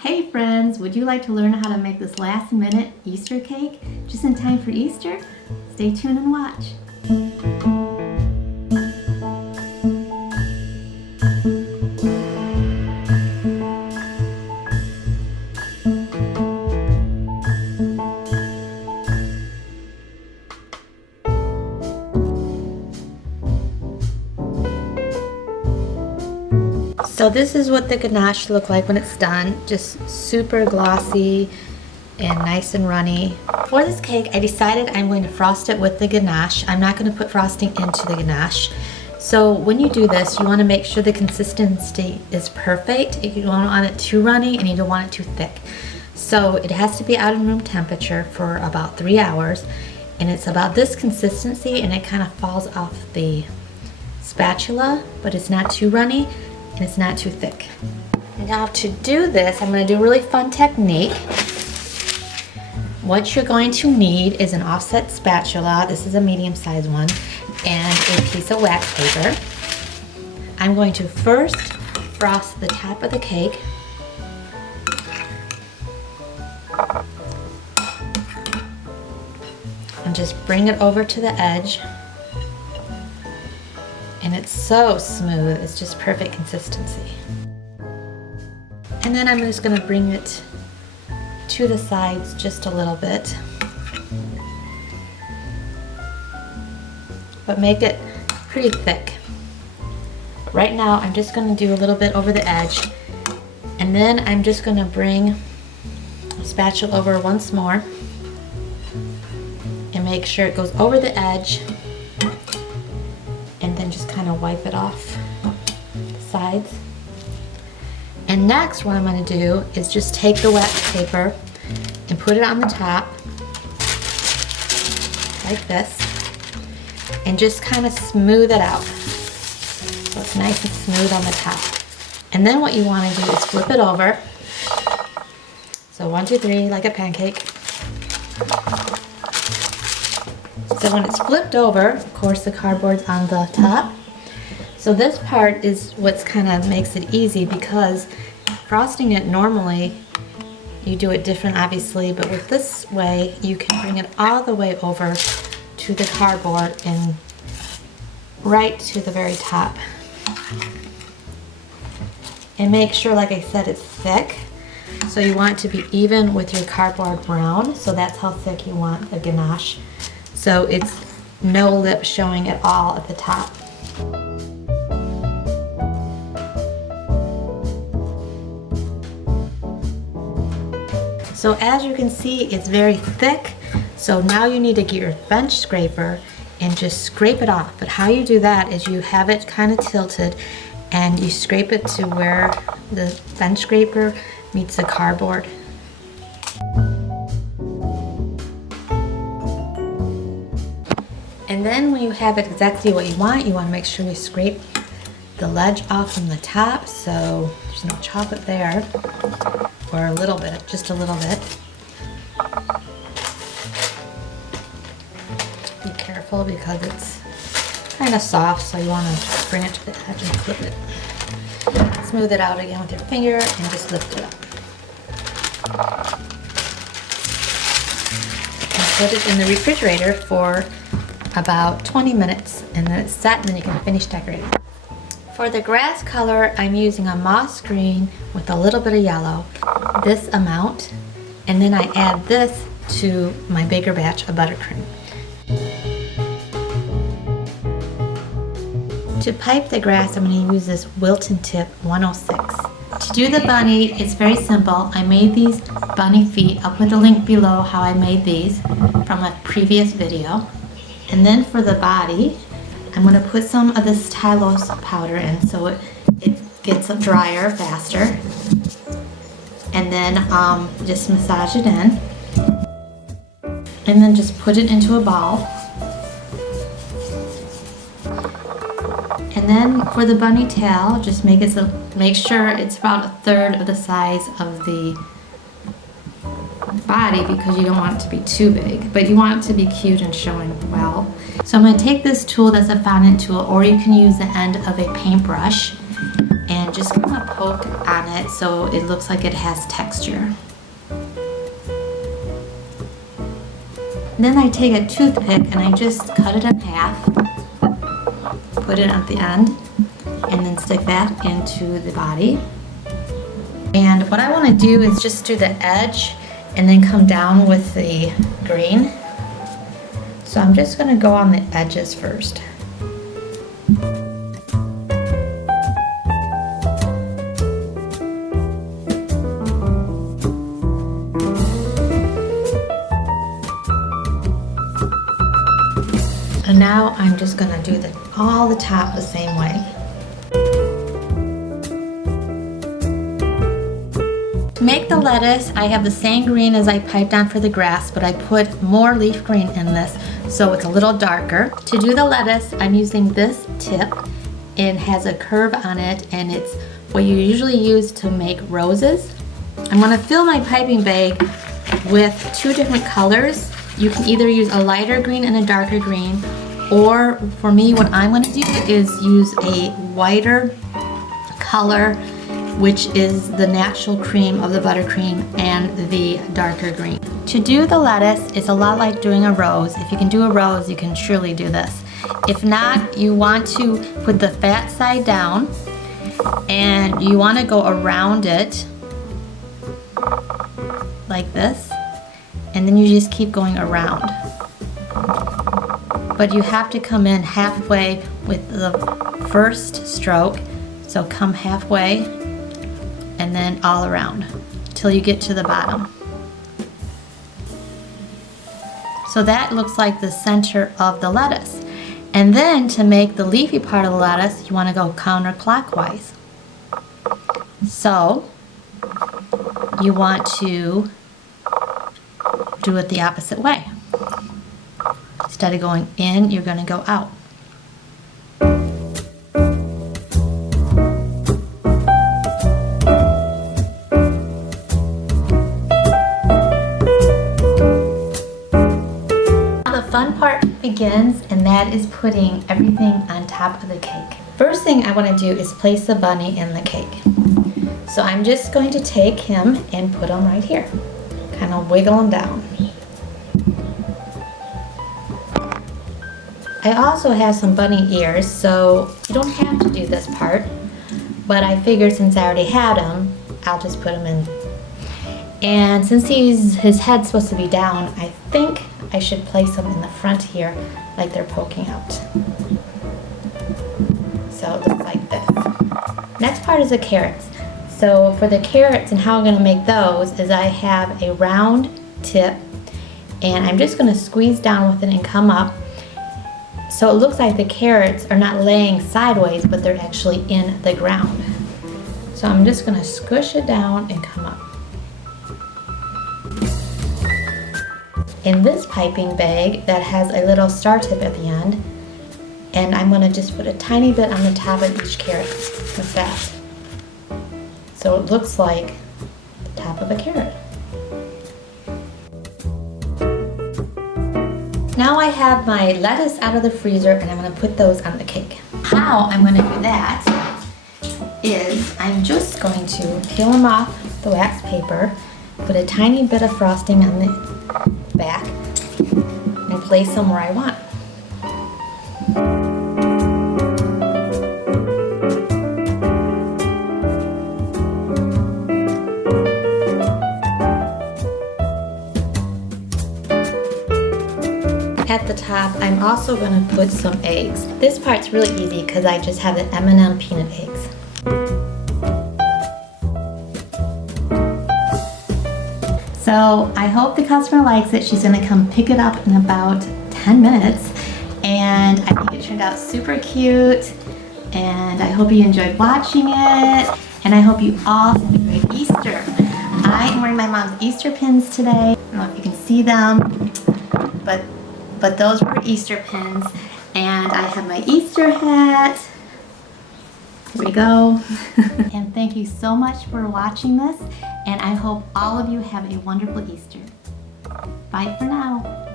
Hey friends, would you like to learn how to make this last minute Easter cake just in time for Easter? Stay tuned and watch. So this is what the ganache look like when it's done. Just super glossy and nice and runny. For this cake, I decided I'm going to frost it with the ganache. I'm not going to put frosting into the ganache. So when you do this, you want to make sure the consistency is perfect. You don't want it too runny and you don't want it too thick. So it has to be out in room temperature for about 3 hours. And it's about this consistency, and it kind of falls off the spatula, but it's not too runny. And it's not too thick. Now to do this, I'm going to do a really fun technique. What you're going to need is an offset spatula. This is a medium-sized one, and a piece of wax paper. I'm going to first frost the top of the cake. And just bring it over to the edge. And it's so smooth, it's just perfect consistency. And then I'm just gonna bring it to the sides just a little bit. But make it pretty thick. Right now I'm just gonna do a little bit over the edge. And then I'm just gonna bring a spatula over once more. And make sure it goes over the edge. And then just kind of wipe it off the sides. And next what I'm going to do is just take the wax paper and put it on the top like this, and just kind of smooth it out so it's nice and smooth on the top. And then what you want to do is flip it over. So 1, 2, 3, like a pancake. So when it's flipped over, of course the cardboard's on the top. So this part is what's kind of makes it easy, because frosting it normally, you do it different obviously, but with this way, you can bring it all the way over to the cardboard and right to the very top. And make sure, like I said, it's thick. So you want it to be even with your cardboard brown. So that's how thick you want the ganache. So it's no lip showing at all at the top. So as you can see, it's very thick. So now you need to get your bench scraper and just scrape it off. But how you do that is you have it kind of tilted and you scrape it to where the bench scraper meets the cardboard. And then when you have it exactly what you want to make sure you scrape the ledge off from the top so there's no chocolate there, or a little bit, just a little bit. Be careful because it's kind of soft, so you want to bring it to the edge and clip it. Smooth it out again with your finger and just lift it up. And put it in the refrigerator for about 20 minutes, and then it's set, and then you can finish decorating. For the grass color, I'm using a moss green with a little bit of yellow, this amount, and then I add this to my bigger batch of buttercream. To pipe the grass, I'm going to use this Wilton Tip 106. To do the bunny, it's very simple. I made these bunny feet. I'll put a link below how I made these from a previous video. And then for the body, I'm going to put some of this Tylose powder in so it gets drier faster. And then just massage it in. And then just put it into a ball. And then for the bunny tail, just make sure it's about 1/3 of the size of the body, because you don't want it to be too big, but you want it to be cute and showing well. So I'm going to take this tool that's a fondant tool, or you can use the end of a paintbrush, and and just kind of poke on it so it looks like it has texture. Then I take a toothpick and I just cut it in half, put it at the end, and then stick that into the body. And what I want to do is just do the edge and then come down with the green. So I'm just going to go on the edges first. And now I'm just going to do all the top the same way. To make the lettuce, I have the same green as I piped on for the grass, but I put more leaf green in this so it's a little darker. To do the lettuce, I'm using this tip. It has a curve on it and it's what you usually use to make roses. I'm going to fill my piping bag with 2 different colors. You can either use a lighter green and a darker green, or for me, what I'm going to do is use a whiter color, which is the natural cream of the buttercream, and the darker green. To do the lettuce, it's a lot like doing a rose. If you can do a rose, you can surely do this. If not, you want to put the fat side down, and you want to go around it like this, and then you just keep going around. But you have to come in halfway with the first stroke. So come halfway and then all around till you get to the bottom. So that looks like the center of the lettuce. And then to make the leafy part of the lettuce, you want to go counterclockwise. So you want to do it the opposite way. Instead of going in, you're going to go out. Now the fun part begins, and that is putting everything on top of the cake. First thing I want to do is place the bunny in the cake. So I'm just going to take him and put him right here. Kind of wiggle him down. I also have some bunny ears, so you don't have to do this part, but I figured since I already had him, I'll just put him in. And since his head's supposed to be down, I think I should place him in the front here, like they're poking out. So it looks like this. Next part is the carrots. So for the carrots and how I'm going to make those is I have a round tip, and I'm just going to squeeze down with it and come up. So it looks like the carrots are not laying sideways, but they're actually in the ground. So I'm just going to squish it down and come up. In this piping bag that has a little star tip at the end, and I'm going to just put a tiny bit on the top of each carrot with that. So it looks like the top of a carrot. Now I have my lettuce out of the freezer, and I'm going to put those on the cake. How I'm going to do that is I'm just going to peel them off the wax paper, put a tiny bit of frosting on the back, and place them where I want. At the top, I'm also going to put some eggs. This part's really easy because I just have the M&M peanut eggs. So I hope the customer likes it. She's going to come pick it up in about 10 minutes. And I think it turned out super cute. And I hope you enjoyed watching it. And I hope you all have a great Easter. I am wearing my mom's Easter pins today. I don't know if you can see them, but those were Easter pins. And I have my Easter hat. Here we go. And thank you so much for watching this. And I hope all of you have a wonderful Easter. Bye for now.